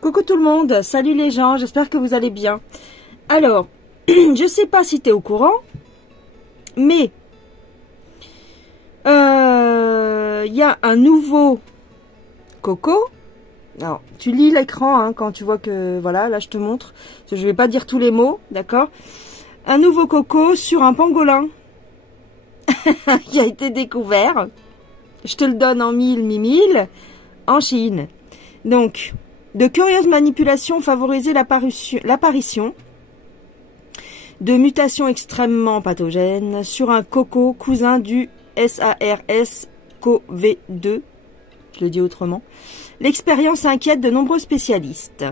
Coucou tout le monde, salut les gens, j'espère que vous allez bien. Alors, je sais pas si tu es au courant, mais il y a un nouveau coco. Alors, tu lis l'écran hein, quand tu vois que, voilà, là je te montre. Je vais pas dire tous les mots, d'accord? Un nouveau coco sur un pangolin qui a été découvert. Je te le donne en 1000 en Chine. Donc, de curieuses manipulations favorisent l'apparition de mutations extrêmement pathogènes sur un coco cousin du SARS-CoV-2. Je le dis autrement. L'expérience inquiète de nombreux spécialistes.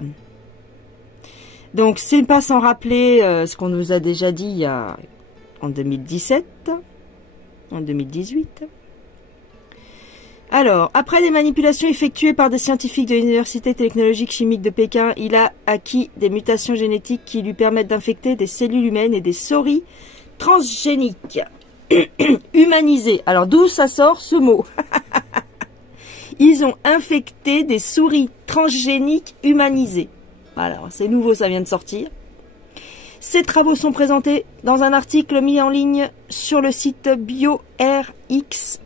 Donc, c'est pas sans rappeler ce qu'on nous a déjà dit en 2017, en 2018. Alors, après des manipulations effectuées par des scientifiques de l'Université technologique chimique de Pékin, il a acquis des mutations génétiques qui lui permettent d'infecter des cellules humaines et des souris transgéniques. Humanisées. Alors, d'où ça sort ce mot? Ils ont infecté des souris transgéniques humanisées. Alors, c'est nouveau, ça vient de sortir. Ces travaux sont présentés dans un article mis en ligne sur le site BioRxiv.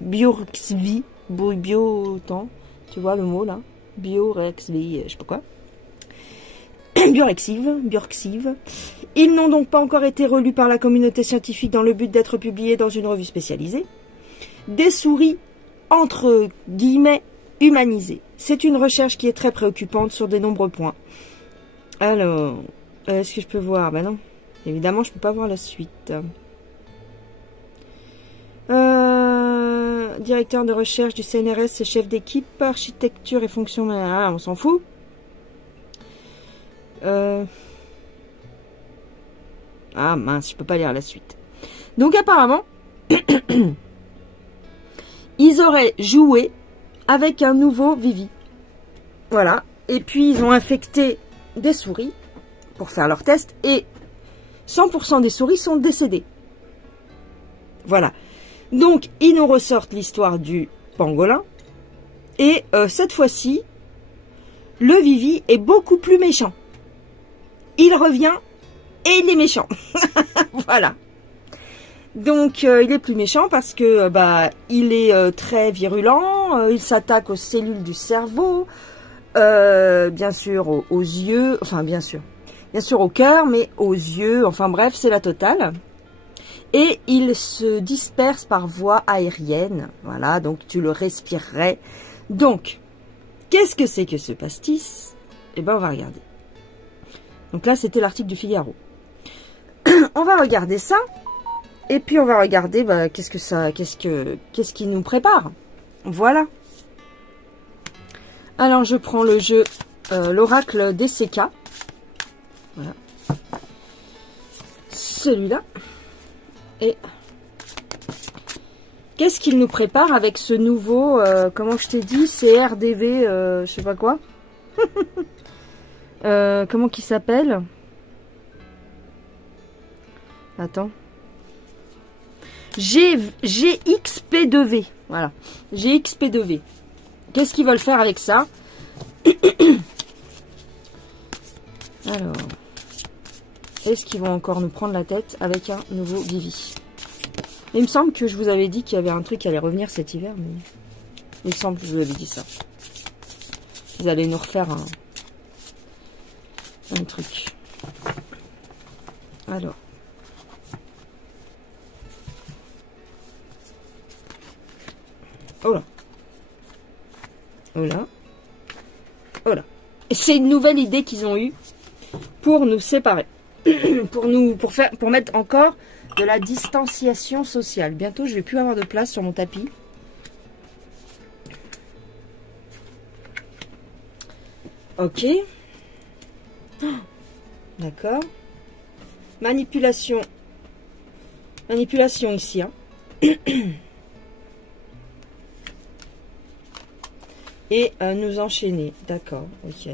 BioRxiv, tu vois le mot là, BioRxiv, je sais pas quoi. BioRxiv. Ils n'ont donc pas encore été relus par la communauté scientifique dans le but d'être publiés dans une revue spécialisée. Des souris, entre guillemets, humanisées. C'est une recherche qui est très préoccupante sur de nombreux points. Alors, est-ce que je peux voir? Ben non, évidemment je peux pas voir la suite. Directeur de recherche du CNRS et chef d'équipe, architecture et fonction, on s'en fout. Ah mince, je peux pas lire la suite. Donc apparemment, ils auraient joué avec un nouveau Vivi. Voilà. Et puis ils ont infecté des souris pour faire leur test et 100% des souris sont décédées. Voilà. Donc, ils nous ressortent l'histoire du pangolin. Et cette fois-ci, le Vivi est beaucoup plus méchant. Il revient et il est méchant. Voilà. Donc, il est plus méchant parce que il est très virulent. Il s'attaque aux cellules du cerveau. Bien sûr aux yeux. Enfin, bien sûr au cœur, mais aux yeux. Enfin bref, c'est la totale. Et il se disperse par voie aérienne. Voilà, donc tu le respirerais. Donc, qu'est-ce que c'est que ce pastis? Eh ben, on va regarder. Donc là, c'était l'article du Figaro. On va regarder ça. Et puis, on va regarder qu'est-ce qui nous prépare. Voilà. Alors, je prends le jeu, l'oracle DCK. Voilà. Celui-là. Et qu'est-ce qu'il nous prépare avec ce nouveau, comment je t'ai dit, CRDV, je sais pas quoi. Comment qu'il s'appelle? Attends. GXP2V. Voilà. GXP2V. Qu'est-ce qu'ils veulent faire avec ça? Alors. Est-ce qu'ils vont encore nous prendre la tête avec un nouveau Vivi? Il me semble que je vous avais dit qu'il y avait un truc qui allait revenir cet hiver, mais il me semble que je vous avais dit ça. Ils allaient nous refaire un truc. Alors. Oh là. Oh là. Oh là. Et c'est une nouvelle idée qu'ils ont eue pour nous séparer. pour mettre encore de la distanciation sociale. Bientôt, je vais plus avoir de place sur mon tapis. Ok. Oh, d'accord. Manipulation. Manipulation ici. Hein. Et nous enchaîner. D'accord. Ok.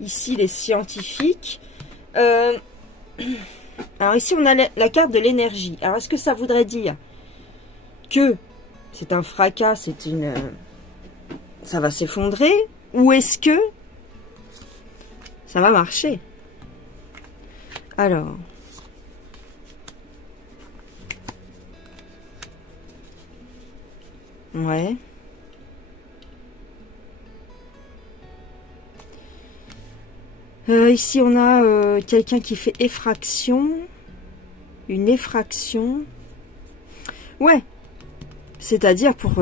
Ici, les scientifiques Alors ici, on a la carte de l'énergie. Alors, est-ce que ça voudrait dire que c'est un fracas, c'est une... ça va s'effondrer? Ou est-ce que ça va marcher? Alors... ouais. Ici, on a quelqu'un qui fait effraction. Une effraction. Ouais. C'est-à-dire pour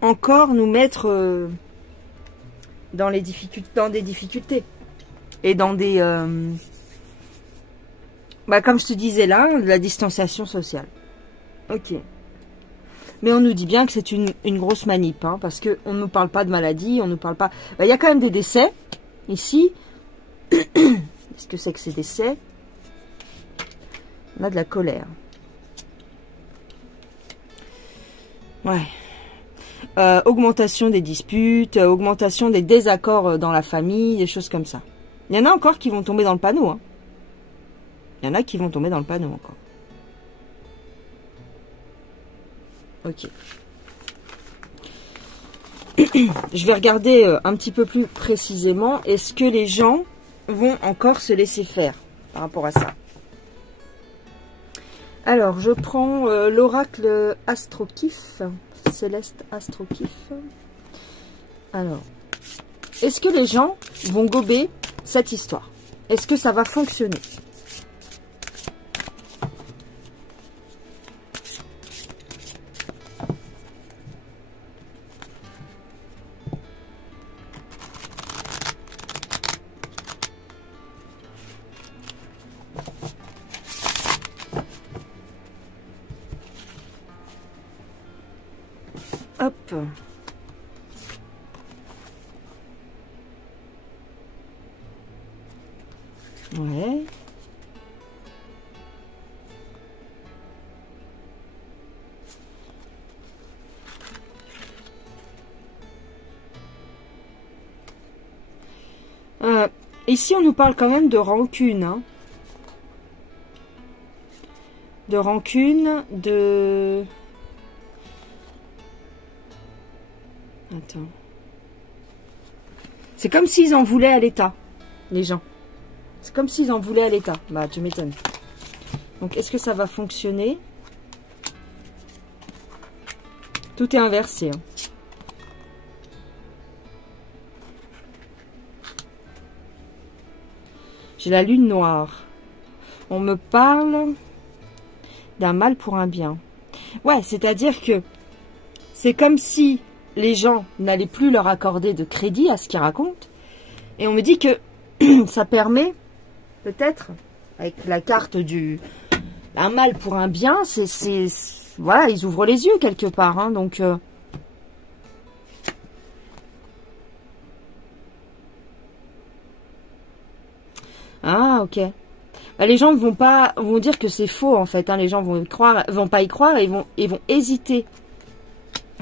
encore nous mettre dans des difficultés. Et dans des... comme je te disais là, de la distanciation sociale. Ok. Mais on nous dit bien que c'est une grosse manip, hein, parce qu'on ne nous parle pas de maladie, on ne nous parle pas... Il y a quand même des décès, ici. Qu'est-ce que c'est que ces décès? On a de la colère. Ouais. Augmentation des disputes, augmentation des désaccords dans la famille, des choses comme ça. Il y en a encore qui vont tomber dans le panneau. Hein. Il y en a qui vont tomber dans le panneau encore. Ok. Je vais regarder un petit peu plus précisément. Est-ce que les gens vont encore se laisser faire par rapport à ça? Alors, je prends l'oracle Astrokif. Céleste Astrokif. Alors, est-ce que les gens vont gober cette histoire? Est-ce que ça va fonctionner? Hop. Ouais. Ici, on nous parle quand même de rancune. Hein. De rancune, de... Attends. C'est comme s'ils en voulaient à l'État, les gens. C'est comme s'ils en voulaient à l'État. Bah, tu m'étonnes. Donc, est-ce que ça va fonctionner? Tout est inversé. Hein. J'ai la lune noire. On me parle d'un mal pour un bien. Ouais, c'est-à-dire que c'est comme si les gens n'allaient plus leur accorder de crédit à ce qu'ils racontent. Et on me dit que ça permet, peut-être, avec la carte du... un mal pour un bien, c'est voilà, ils ouvrent les yeux quelque part. Hein, donc... Ah, ok. Bah, les gens vont dire que c'est faux, en fait. Hein, les gens vont pas y croire et vont hésiter.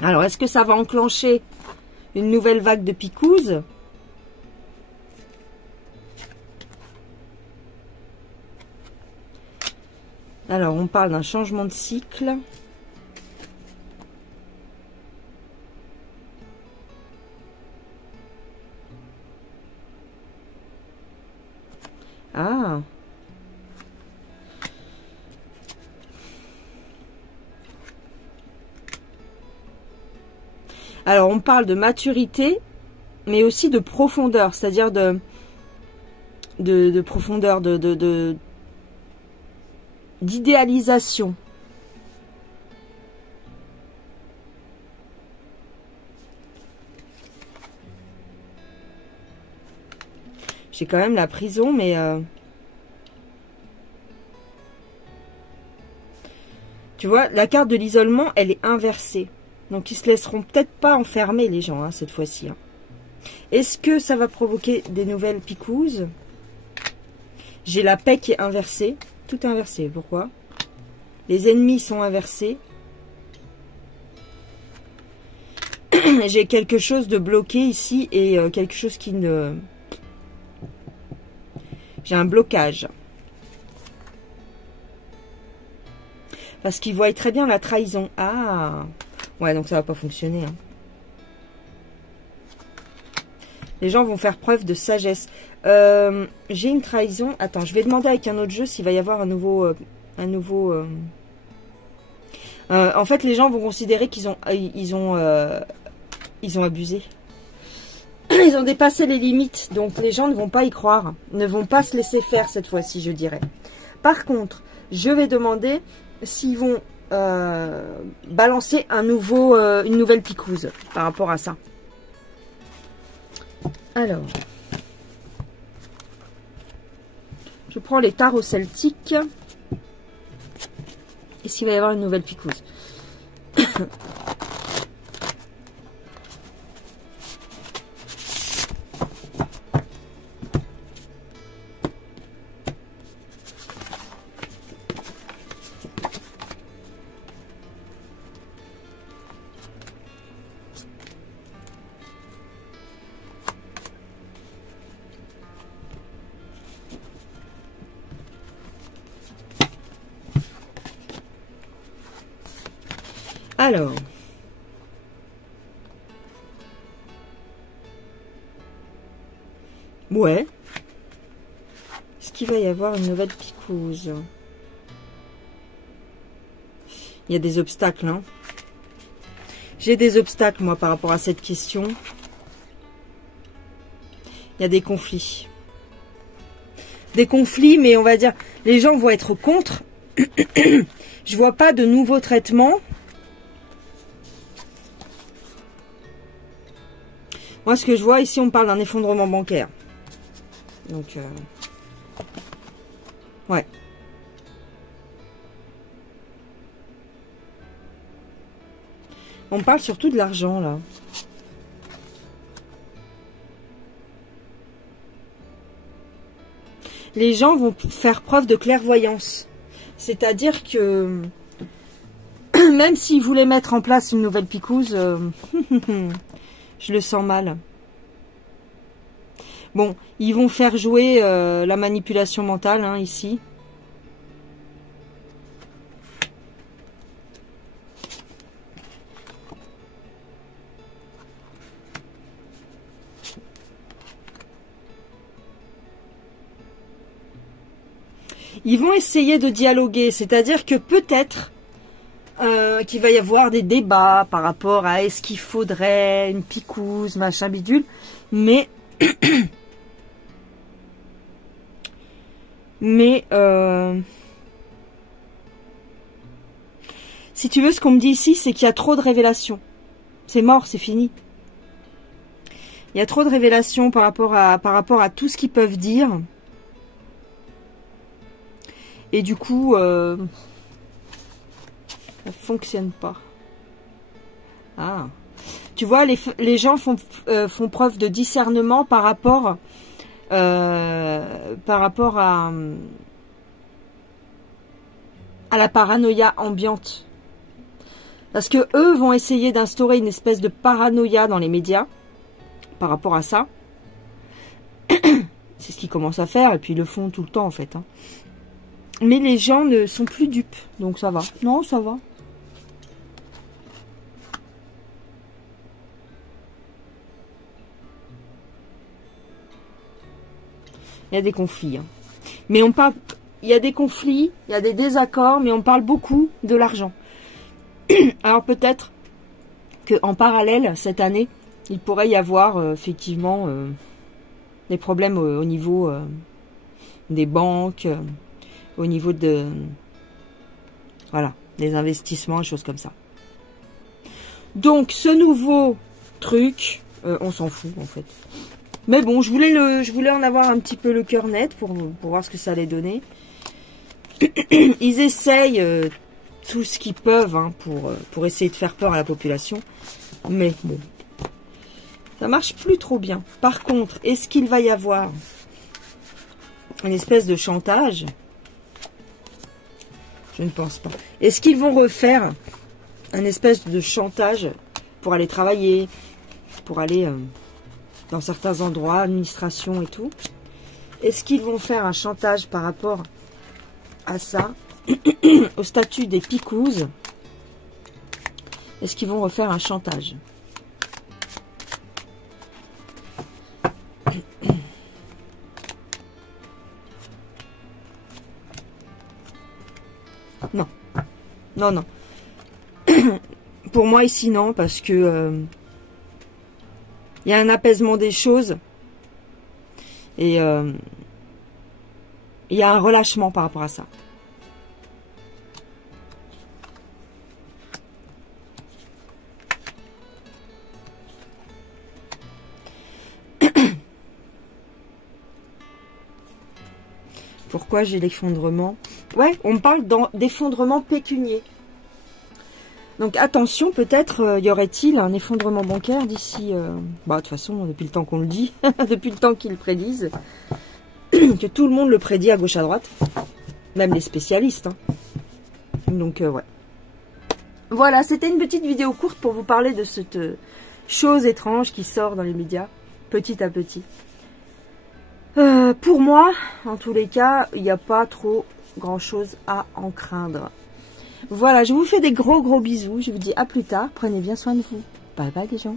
Alors, est-ce que ça va enclencher une nouvelle vague de picouse? Alors, on parle d'un changement de cycle. Ah. Alors, on parle de maturité, mais aussi de profondeur, c'est-à-dire de profondeur, d'idéalisation. J'ai quand même la prison, mais... Tu vois, la carte de l'isolement, elle est inversée. Donc, ils se laisseront peut-être pas enfermer, les gens, hein, cette fois-ci. Hein. Est-ce que ça va provoquer des nouvelles picouzes? J'ai la paix qui est inversée. Tout est inversé. Pourquoi? Les ennemis sont inversés. J'ai quelque chose de bloqué ici et quelque chose qui ne... J'ai un blocage. Parce qu'ils voient très bien la trahison. Ah, ouais, donc ça va pas fonctionner. Hein. Les gens vont faire preuve de sagesse. J'ai une trahison. Attends, je vais demander avec un autre jeu s'il va y avoir un nouveau... en fait, les gens vont considérer qu'ils ont, ils ont abusé. Ils ont dépassé les limites. Donc, les gens ne vont pas y croire. Ne vont pas se laisser faire cette fois-ci, je dirais. Par contre, je vais demander s'ils vont balancer une nouvelle picouse par rapport à ça. Alors, je prends les tarots celtiques. Et s'il va y avoir une nouvelle picouse. Alors, ouais. Est-ce qu'il va y avoir une nouvelle picouse? Il y a des obstacles, hein. J'ai des obstacles, moi, par rapport à cette question. Il y a des conflits. Des conflits, mais on va dire, les gens vont être contre. Je vois pas de nouveaux traitements. Moi, ce que je vois ici, on parle d'un effondrement bancaire. Donc, ouais. On parle surtout de l'argent, là. Les gens vont faire preuve de clairvoyance. C'est-à-dire que, même s'ils voulaient mettre en place une nouvelle picouse... je le sens mal. Bon, ils vont faire jouer la manipulation mentale, hein, ici. Ils vont essayer de dialoguer, c'est-à-dire que peut-être qu'il va y avoir des débats par rapport à est-ce qu'il faudrait une picouse, machin bidule, mais si tu veux, ce qu'on me dit ici, c'est qu'il y a trop de révélations. C'est mort, c'est fini. Il y a trop de révélations par rapport à tout ce qu'ils peuvent dire. Et du coup, ça ne fonctionne pas. Ah. Tu vois, les gens font preuve de discernement par rapport à la paranoïa ambiante. Parce que eux vont essayer d'instaurer une espèce de paranoïa dans les médias par rapport à ça. C'est ce qu'ils commencent à faire et puis ils le font tout le temps en fait. Hein. Mais les gens ne sont plus dupes, donc ça va. Non, ça va. Il y a des conflits. Hein. Mais on parle... Il y a des conflits, il y a des désaccords, mais on parle beaucoup de l'argent. Alors peut-être qu'en parallèle, cette année, il pourrait y avoir effectivement des problèmes au niveau des banques, au niveau de... Voilà, des investissements, des choses comme ça. Donc ce nouveau truc, on s'en fout en fait. Mais bon, je voulais en avoir un petit peu le cœur net pour voir ce que ça allait donner. Ils essayent tout ce qu'ils peuvent hein, pour essayer de faire peur à la population. Mais bon, ça marche plus trop bien. Par contre, est-ce qu'il va y avoir une espèce de chantage? Je ne pense pas. Est-ce qu'ils vont refaire un espèce de chantage pour aller travailler, pour aller... dans certains endroits, administration et tout. Est-ce qu'ils vont faire un chantage par rapport à ça? Au statut des picouses? Est-ce qu'ils vont refaire un chantage? Non. Non, non. Pour moi, ici, non, parce que il y a un apaisement des choses. Et il y a un relâchement par rapport à ça. Pourquoi j'ai l'effondrement? Ouais, on me parle d'effondrement pécunier. Donc attention, peut-être y aurait-il un effondrement bancaire d'ici... bah de toute façon, depuis le temps qu'on le dit, depuis le temps qu'ils le prédisent, que tout le monde le prédit à gauche à droite, même les spécialistes. Hein. Donc ouais. Voilà, c'était une petite vidéo courte pour vous parler de cette chose étrange qui sort dans les médias, petit à petit. Pour moi, en tous les cas, il n'y a pas trop grand-chose à en craindre. Voilà, je vous fais des gros bisous. Je vous dis à plus tard. Prenez bien soin de vous. Bye bye les gens.